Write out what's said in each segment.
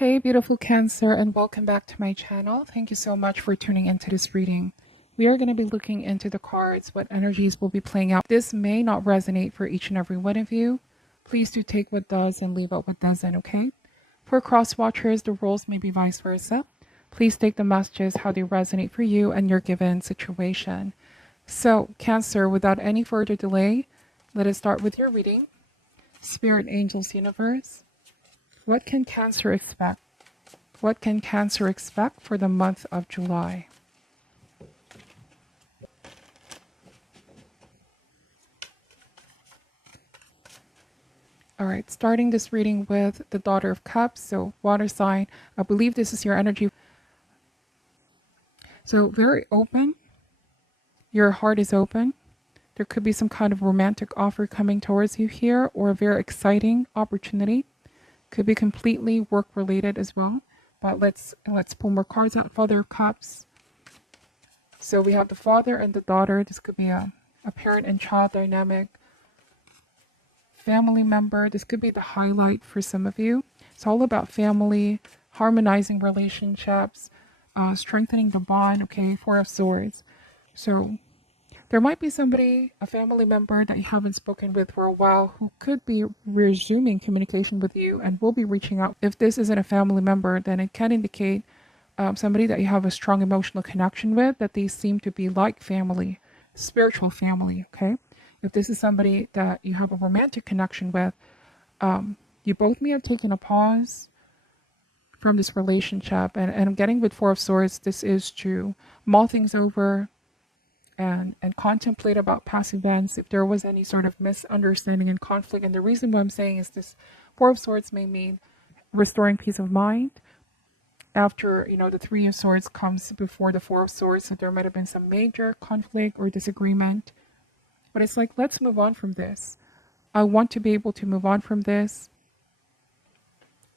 Hey, beautiful Cancer, and welcome back to my channel. Thank you so much for tuning into this reading. We are going to be looking into the cards, what energies will be playing out. This may not resonate for each and every one of you. Please do take what does and leave out what doesn't, okay? For cross watchers, the roles may be vice versa. Please take the messages how they resonate for you and your given situation. So, Cancer, without any further delay, let us start with your reading. Spirit, Angels, Universe. What can Cancer expect? What can Cancer expect for the month of July? All right, starting this reading with the Daughter of Cups, so water sign. I believe this is your energy. So very open. Your heart is open. There could be some kind of romantic offer coming towards you here, or a very exciting opportunity. Could be completely work related as well. But let's pull more cards out. Father of Cups. So we have the father and the daughter. This could be a parent and child dynamic. Family member. This could be the highlight for some of you. It's all about family, harmonizing relationships, strengthening the bond. Okay, Four of Swords. So there might be somebody, a family member that you haven't spoken with for a while, who could be resuming communication with you and will be reaching out. If this isn't a family member, then it can indicate somebody that you have a strong emotional connection with, that they seem to be like family, spiritual family, okay? If this is somebody that you have a romantic connection with, you both may have taken a pause from this relationship. And I'm getting with Four of Swords, this is to mull things over, and contemplate about past events, if there was any sort of misunderstanding and conflict. And the reason why I'm saying is this Four of Swords may mean restoring peace of mind. After, the Three of Swords comes before the Four of Swords, so there might have been some major conflict or disagreement. But it's like, let's move on from this. I want to be able to move on from this.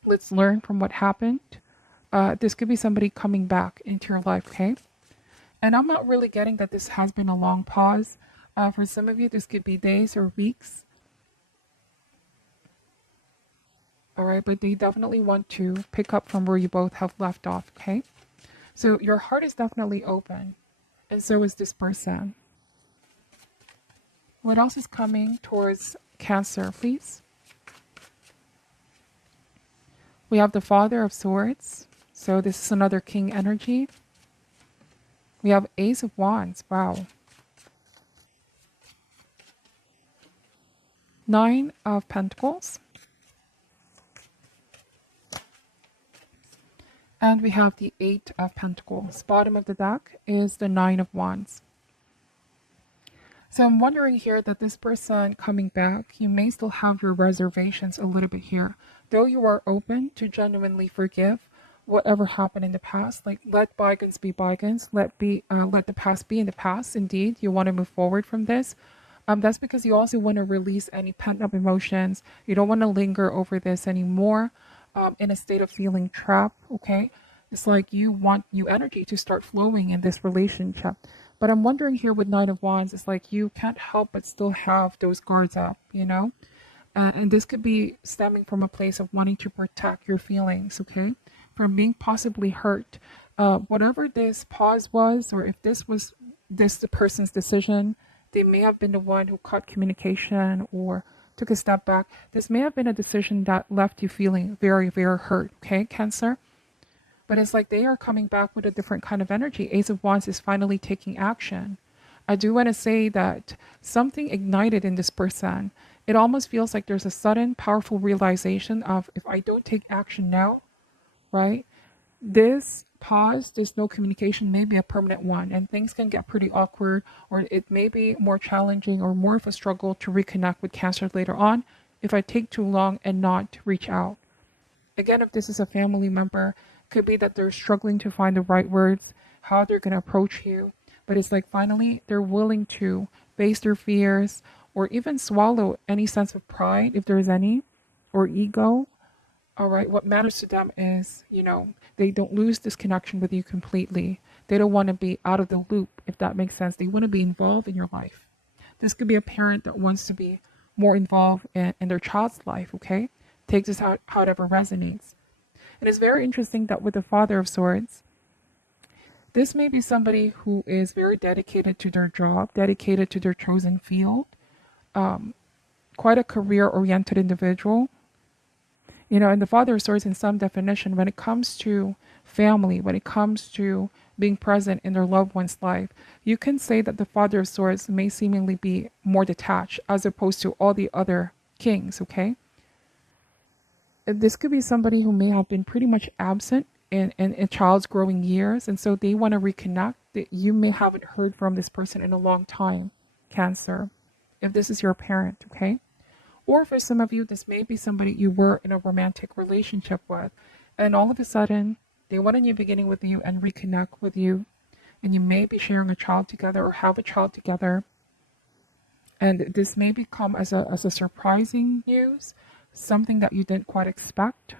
Let's learn from what happened. This could be somebody coming back into your life, okay? And I'm not really getting that this has been a long pause. For some of you, this could be days or weeks. All right, but they definitely want to pick up from where you both have left off, okay? So your heart is definitely open, and so is this person. What else is coming towards Cancer, please? We have the Father of Swords. So this is another King energy. We have Ace of Wands. Wow. Nine of Pentacles. And we have the Eight of Pentacles. Bottom of the deck is the Nine of Wands. So I'm wondering here that this person coming back, you may still have your reservations a little bit here. Though you are open to genuinely forgive whatever happened in the past, like let bygones be bygones, let the past be in the past. Indeed, you want to move forward from this. That's because you also want to release any pent-up emotions. You don't want to linger over this anymore, in a state of feeling trapped, okay? It's like you want new energy to start flowing in this relationship. But I'm wondering here with Nine of Wands, it's like you can't help but still have those guards up, and this could be stemming from a place of wanting to protect your feelings, okay? From being possibly hurt. Whatever this pause was, or if this was the person's decision, they may have been the one who cut communication or took a step back. This may have been a decision that left you feeling very, very hurt, okay, Cancer? But it's like they are coming back with a different kind of energy. Ace of Wands is finally taking action. I do want to say that something ignited in this person. It almost feels like there's a sudden, powerful realization of, if I don't take action now, right? This pause, this no communication may be a permanent one, and things can get pretty awkward, or it may be more challenging or more of a struggle to reconnect with Cancer later on if I take too long and not reach out. Again, if this is a family member, could be that they're struggling to find the right words, how they're going to approach you. But it's like finally they're willing to face their fears, or even swallow any sense of pride, if there's any, or ego. All right, what matters to them is, they don't lose this connection with you completely. They don't want to be out of the loop, if that makes sense. They want to be involved in your life. This could be a parent that wants to be more involved in their child's life, okay? Take this out however resonates. And it's very interesting that with the Father of Swords, this may be somebody who is very dedicated to their job, dedicated to their chosen field, quite a career-oriented individual. You know, and the Father of Swords, in some definition, when it comes to family, when it comes to being present in their loved one's life, you can say that the Father of Swords may seemingly be more detached as opposed to all the other kings, okay? This could be somebody who may have been pretty much absent in a child's growing years, and so they want to reconnect. That you may haven't heard from this person in a long time, Cancer, if this is your parent, okay? Or for some of you, this may be somebody you were in a romantic relationship with, and all of a sudden, they want a new beginning with you and reconnect with you, and you may be sharing a child together or have a child together. And this may become as a surprising news, something that you didn't quite expect.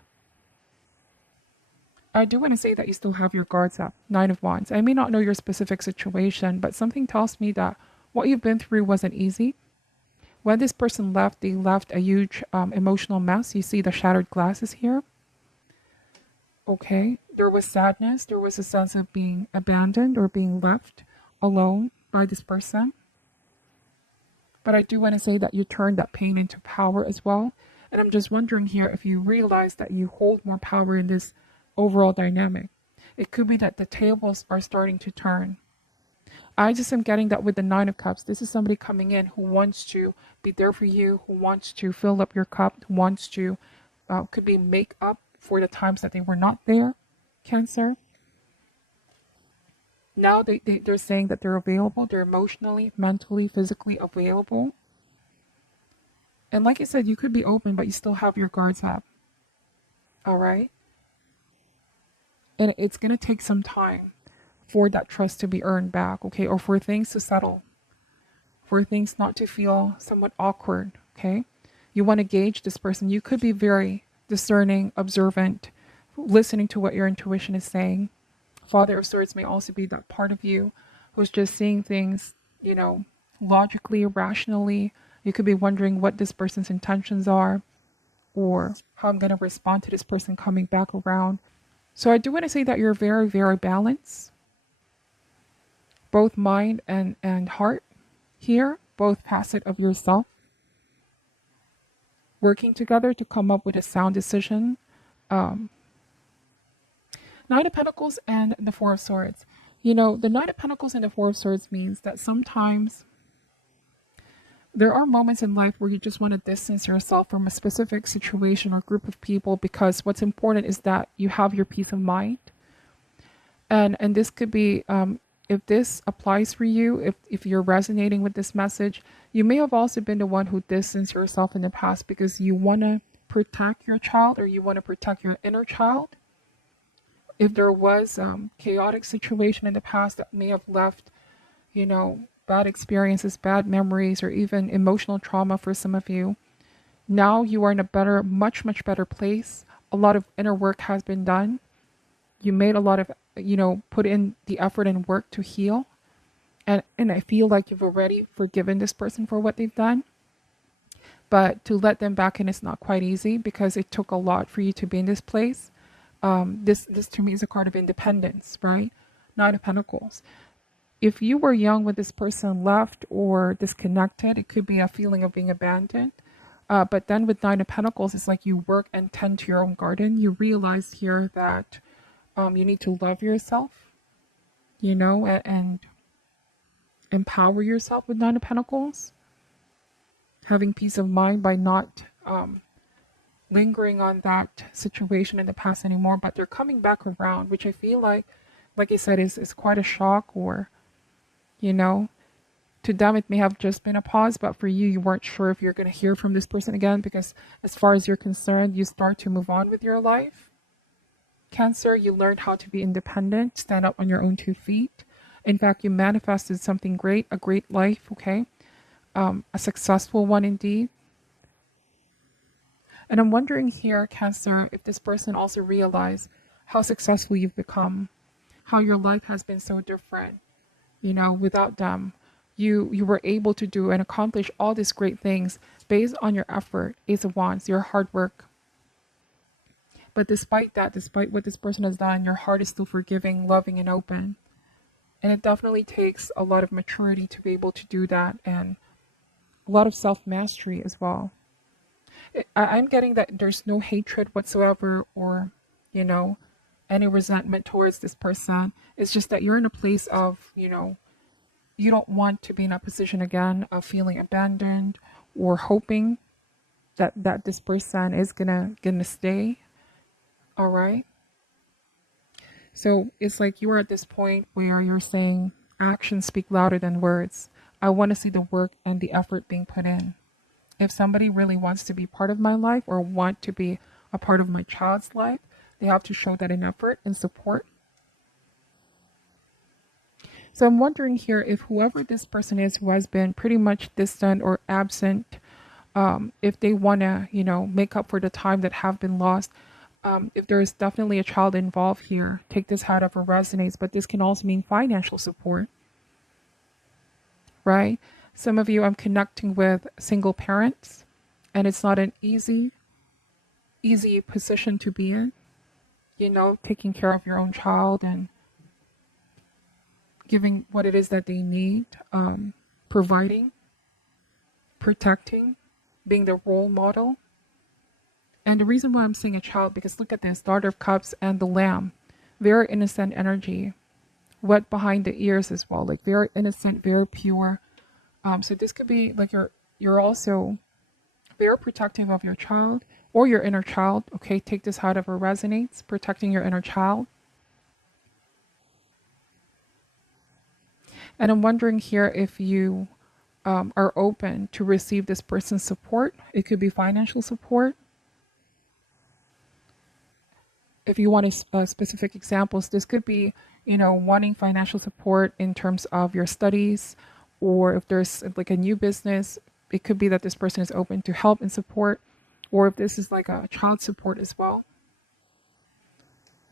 I do want to say that you still have your guards up. 9 of Wands. I may not know your specific situation, but something tells me that what you've been through wasn't easy. When this person left, they left a huge emotional mess. You see the shattered glasses here. Okay, there was sadness. There was a sense of being abandoned or being left alone by this person. But I do want to say that you turned that pain into power as well. And I'm just wondering here if you realize that you hold more power in this overall dynamic. It could be that the tables are starting to turn. I just am getting that with the 9 of Cups. This is somebody coming in who wants to be there for you, who wants to fill up your cup, who wants to, could be make up for the times that they were not there, Cancer. Now they're saying that they're available. They're emotionally, mentally, physically available. And like I said, you could be open, but you still have your guards up. All right? And it's going to take some time for that trust to be earned back, okay? Or for things to settle, for things not to feel somewhat awkward, okay? You want to gauge this person. You could be very discerning, observant, listening to what your intuition is saying. Father of Swords may also be that part of you who's just seeing things, you know, logically, rationally. You could be wondering what this person's intentions are or how I'm going to respond to this person coming back around. So I do want to say that you're very, very balanced. Both mind and heart here, both facet of yourself, working together to come up with a sound decision. 9 of Pentacles and the 4 of Swords. You know, the 9 of Pentacles and the 4 of Swords means that sometimes there are moments in life where you just want to distance yourself from a specific situation or group of people because what's important is that you have your peace of mind. And this could be, if this applies for you, if you're resonating with this message, you may have also been the one who distanced yourself in the past because you want to protect your child or you want to protect your inner child. If there was chaotic situation in the past that may have left, you know, bad experiences, bad memories, or even emotional trauma for some of you, now you are in a better, much, much better place. A lot of inner work has been done. You made a lot of, you know, put in the effort and work to heal. And I feel like you've already forgiven this person for what they've done. But to let them back in is not quite easy because it took a lot for you to be in this place. This to me is a card of independence, right? 9 of Pentacles. If you were young when this person left or disconnected, it could be a feeling of being abandoned. But then with 9 of Pentacles, it's like you work and tend to your own garden. You realize here that you need to love yourself, you know, and empower yourself with 9 of Pentacles. Having peace of mind by not lingering on that situation in the past anymore, but they're coming back around, which I feel like I said, is quite a shock, or, you know, to them it may have just been a pause, but for you, you weren't sure if you're going to hear from this person again, because as far as you're concerned, you start to move on with your life. Cancer, you learned how to be independent, stand up on your own 2 feet. In fact, you manifested something great, a great life, okay? A successful one indeed. And I'm wondering here, Cancer, if this person also realized how successful you've become, how your life has been so different. You know, without them, you were able to do and accomplish all these great things based on your effort, Ace of Wands, your hard work. But despite that, despite what this person has done, your heart is still forgiving, loving, and open. And it definitely takes a lot of maturity to be able to do that, and a lot of self mastery as well. I'm getting that there's no hatred whatsoever, or, you know, any resentment towards this person. It's just that you're in a place of, you don't want to be in a position again of feeling abandoned, or hoping that this person is gonna stay. All right. So it's like you are at this point where you're saying actions speak louder than words. I want to see the work and the effort being put in. If somebody really wants to be part of my life, or want to be a part of my child's life, they have to show that in effort and support. So I'm wondering here if whoever this person is who has been pretty much distant or absent, if they want to, make up for the time that have been lost, if there is definitely a child involved here, take this however resonates, but this can also mean financial support, right? Some of you I'm connecting with single parents, and it's not an easy position to be in, taking care of your own child and giving what it is that they need, providing, protecting, being the role model. And the reason why I'm saying a child, because look at this, Daughter of Cups and the Lamb, very innocent energy, wet behind the ears as well, like very innocent, very pure. So this could be like you're also very protective of your child or your inner child. Okay, take this however resonates, protecting your inner child. And I'm wondering here if you are open to receive this person's support. It could be financial support. If you want specific examples, this could be, wanting financial support in terms of your studies, or if there's like a new business, it could be that this person is open to help and support, or if this is like a child support as well.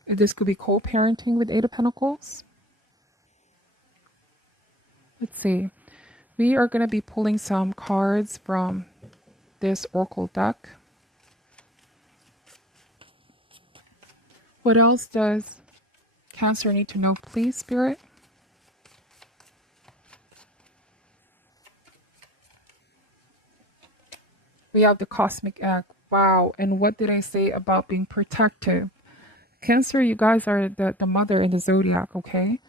This could be co-parenting with Eight of Pentacles. Let's see. We are going to be pulling some cards from this Oracle deck. What else does Cancer need to know, please, Spirit? We have the Cosmic Egg. Wow. And what did I say about being protective? Cancer, you guys are the mother in the zodiac, okay?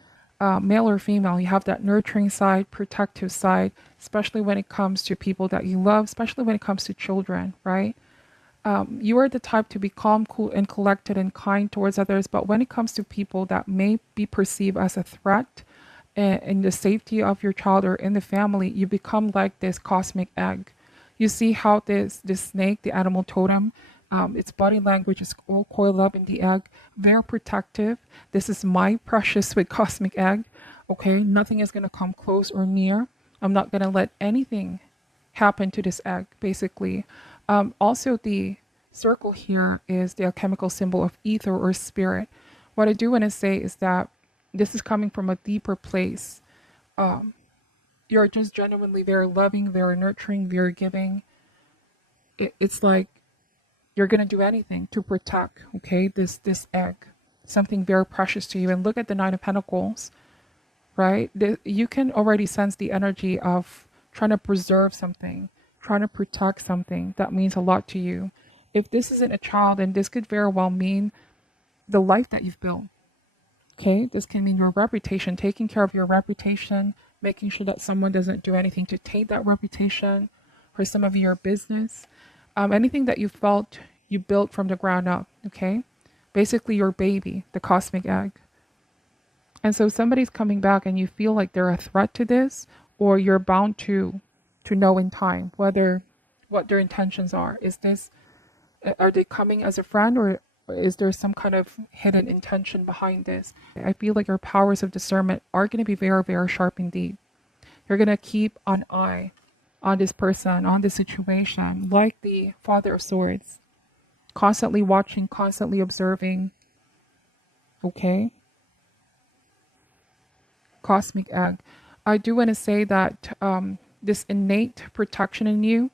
Male or female, you have that nurturing side, protective side, especially when it comes to people that you love, especially when it comes to children, right? You are the type to be calm, cool, and collected and kind towards others. But when it comes to people that may be perceived as a threat in the safety of your child or in the family, you become like this cosmic egg. You see how this snake, the animal totem, its body language is all coiled up in the egg, very protective. This is my precious with cosmic egg. Okay, nothing is going to come close or near. I'm not going to let anything happen to this egg, basically. Also, the circle here is the alchemical symbol of ether or spirit. What I do want to say is that this is coming from a deeper place. You're just genuinely very loving, very nurturing, very giving. It's like you're going to do anything to protect, okay, this egg, something very precious to you. And look at the Nine of Pentacles, right? You can already sense the energy of trying to preserve something, trying to protect something that means a lot to you. If this isn't a child, then this could very well mean the life that you've built. Okay, this can mean your reputation, taking care of your reputation, making sure that someone doesn't do anything to taint that reputation. For some of you, your business, anything that you felt you built from the ground up. Okay, basically your baby, the cosmic egg. And so somebody's coming back and you feel like they're a threat to this, or you're bound to know in time what their intentions are. Are they coming as a friend, or is there some kind of hidden intention behind this? I feel like your powers of discernment are going to be very, very sharp indeed. You're going to keep an eye on this person, on this situation, like the Father of Swords. Constantly watching, constantly observing. Okay? Cosmic egg. I do want to say that this innate protection in you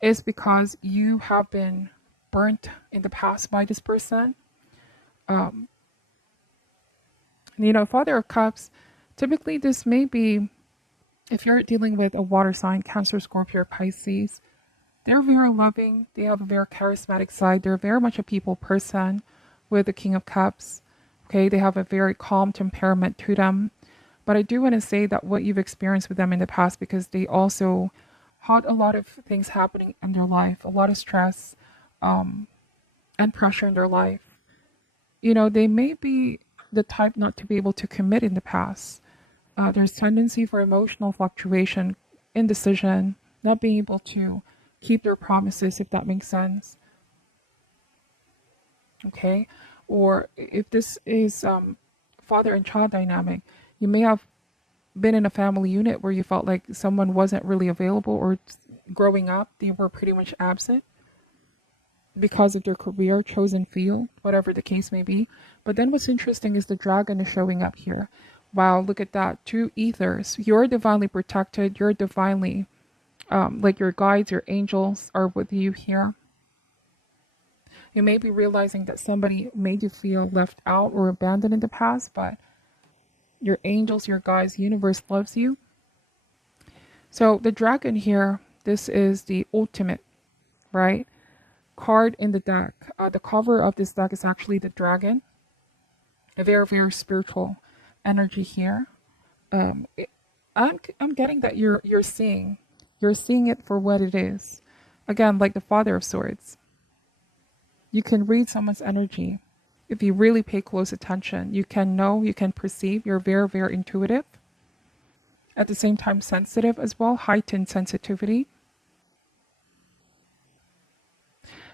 is because you have been burnt in the past by this person. You know, Father of Cups, typically this may be, if you're dealing with a water sign, Cancer, Scorpio, or Pisces, they're very loving. They have a very charismatic side. They're very much a people person with the King of Cups. Okay, they have a very calm temperament to them. But I do want to say that what you've experienced with them in the past, because they also had a lot of things happening in their life, a lot of stress and pressure in their life. You know, they may be the type not to be able to commit in the past. There's tendency for emotional fluctuation, indecision, not being able to keep their promises, if that makes sense. Okay, or if this is father and child dynamic, you may have been in a family unit where you felt like someone wasn't really available, or growing up they were pretty much absent because of their career, chosen field, whatever the case may be. But then what's interesting is the dragon is showing up here. Wow, look at that. Two ethers. You're divinely protected. You're divinely, like your guides, your angels are with you here. You may be realizing that somebody made you feel left out or abandoned in the past, but your angels, your guides, universe loves you. So the dragon here, this is the ultimate, right, card in the deck. The cover of this deck is actually the dragon. A very, very spiritual energy here. I'm getting that you're seeing it for what it is. Again, like the Father of Swords. You can read someone's energy. If you really pay close attention, you can know, you can perceive. You're very, very intuitive. At the same time, sensitive as well, heightened sensitivity.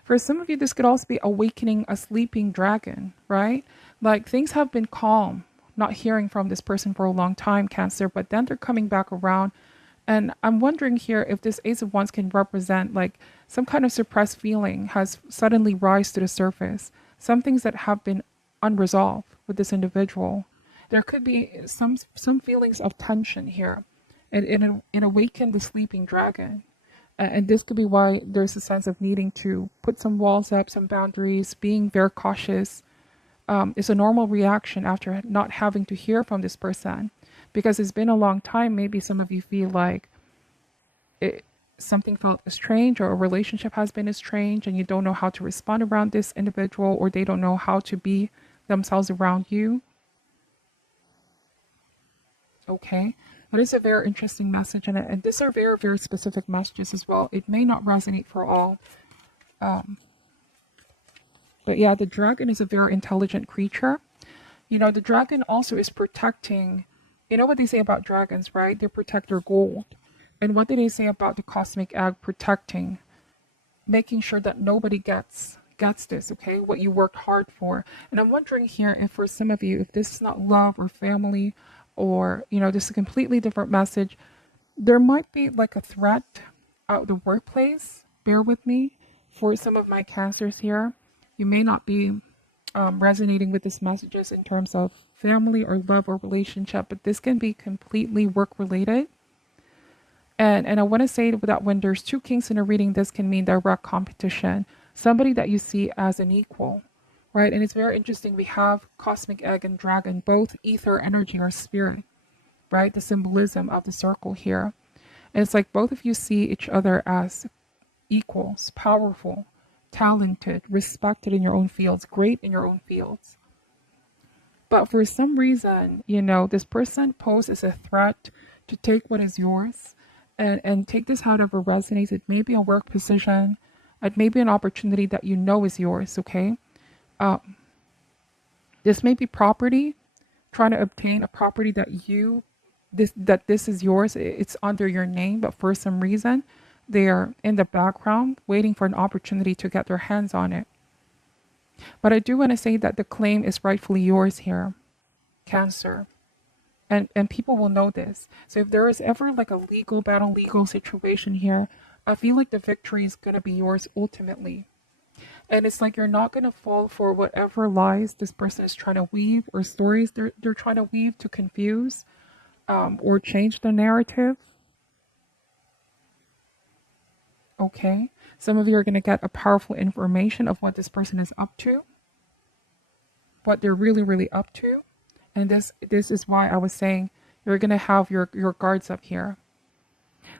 For some of you, this could also be awakening a sleeping dragon, right? Like things have been calm, not hearing from this person for a long time, Cancer, but then they're coming back around. And I'm wondering here if this Ace of Wands can represent like some kind of suppressed feeling has suddenly rise to the surface. Some things that have been unresolved with this individual. There could be some feelings of tension here, and it awakened the sleeping dragon. And this could be why there's a sense of needing to put some walls up, some boundaries, being very cautious. It's a normal reaction after not having to hear from this person, because it's been a long time. Maybe some of you feel like something felt strange, or a relationship has been strange, and you don't know how to respond around this individual, or they don't know how to be themselves around you. Okay, that is a very interesting message, and these are very, very specific messages as well. It may not resonate for all. But yeah, the dragon is a very intelligent creature. You know, the dragon also is protecting, you know what they say about dragons, right? They protect their gold. And what did they say about the cosmic egg? Protecting, making sure that nobody gets this, okay? What you worked hard for. And I'm wondering here if for some of you, if this is not love or family, or, you know, this is a completely different message, there might be like a threat out the workplace. Bear with me for some of my Cancers here. You may not be resonating with these messages in terms of family or love or relationship, but this can be completely work related. And I want to say that when there's two kings in a reading, this can mean direct competition, somebody that you see as an equal, right? And it's very interesting. We have cosmic egg and dragon, both ether energy or spirit, right? The symbolism of the circle here. And it's like both of you see each other as equals, powerful, talented, respected in your own fields, great in your own fields. But for some reason, you know, this person poses a threat to take what is yours, and take this however resonates. It may be a work position, it may be an opportunity that you know is yours, okay? This may be property, trying to obtain a property that this is yours, it's under your name, but for some reason, they're in the background waiting for an opportunity to get their hands on it. But I do want to say that the claim is rightfully yours here, Cancer. And people will know this. So if there is ever like a legal battle, legal situation here, I feel like the victory is going to be yours ultimately. And it's like you're not going to fall for whatever lies this person is trying to weave, or stories they're trying to weave to confuse or change the narrative. Okay, Some of you are going to get a powerful information of what this person is up to, what they're really, really up to. And this is why I was saying you're going to have your guards up here.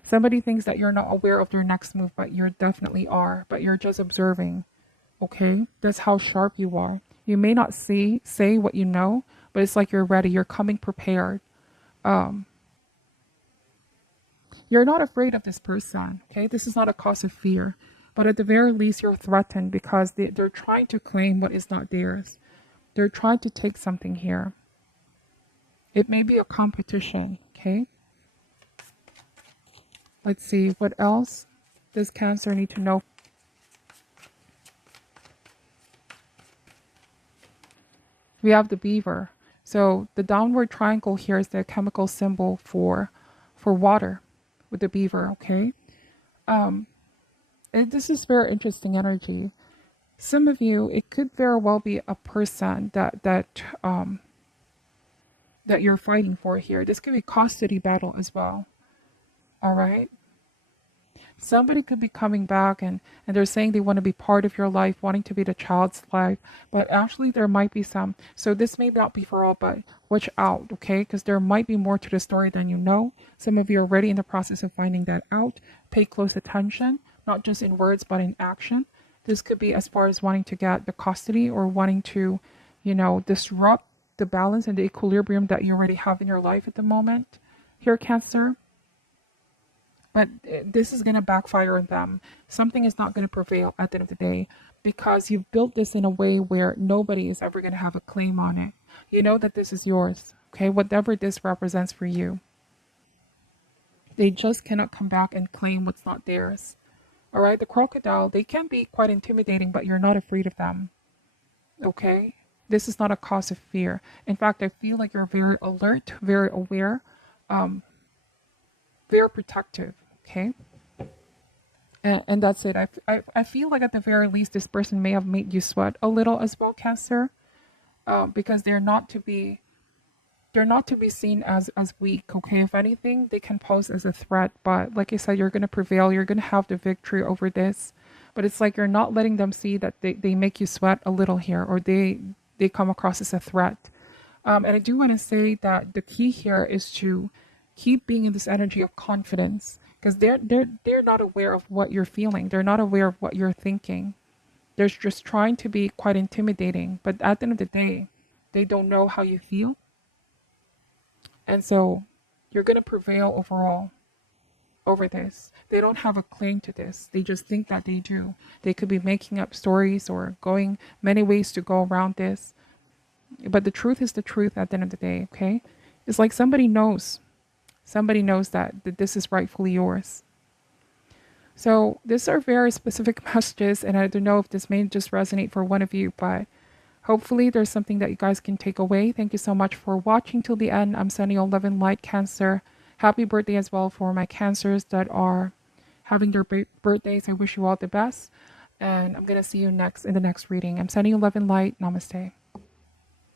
Somebody thinks that you're not aware of their next move, but you definitely are. But you're just observing, okay? That's how sharp you are. You may not say what you know, but it's like you're ready. You're coming prepared. You're not afraid of this person, okay? This is not a cause of fear. But at the very least, you're threatened because they're trying to claim what is not theirs. They're trying to take something here. It may be a competition, okay? Let's see, what else does Cancer need to know? We have the beaver. So the downward triangle here is the chemical symbol for water with the beaver, okay? And this is very interesting energy. Some of you, it could very well be a person that you're fighting for here. This could be custody battle as well. All right. Somebody could be coming back and they're saying they want to be part of your life, wanting to be the child's life, but actually there might be some. So this may not be for all, but watch out, okay? Because there might be more to the story than you know. Some of you are already in the process of finding that out. Pay close attention, not just in words, but in action. This could be as far as wanting to get the custody or wanting to, disrupt the balance and the equilibrium that you already have in your life at the moment. Here, Cancer. But this is going to backfire on them. Something is not going to prevail at the end of the day because you've built this in a way where nobody is ever going to have a claim on it. You know that this is yours, okay? Whatever this represents for you. They just cannot come back and claim what's not theirs. All right? The crocodile, they can be quite intimidating, but you're not afraid of them, okay? This is not a cause of fear. In fact, I feel like you're very alert, very aware, very protective, okay? And that's it. I feel like at the very least, this person may have made you sweat a little as well, Cancer, because they're not to be seen as weak, okay? If anything, they can pose as a threat, but like I said, you're going to prevail. You're going to have the victory over this, but it's like you're not letting them see that they make you sweat a little here, or they come across as a threat. And I do want to say that the key here is to keep being in this energy of confidence, because they're not aware of what you're feeling. They're not aware of what you're thinking. They're just trying to be quite intimidating, but at the end of the day, they don't know how you feel. And so you're going to prevail overall over this. They don't have a claim to this. They just think that they do. They could be making up stories or going many ways to go around this. But the truth is the truth at the end of the day, okay? It's like somebody knows. Somebody knows that this is rightfully yours. So these are very specific messages, and I don't know if this may just resonate for one of you, but hopefully there's something that you guys can take away. Thank you so much for watching till the end. I'm sending you love and light, Cancer. Happy birthday as well for my Cancers that are having their birthdays. I wish you all the best. And I'm going to see you in the next reading. I'm sending you love and light. Namaste.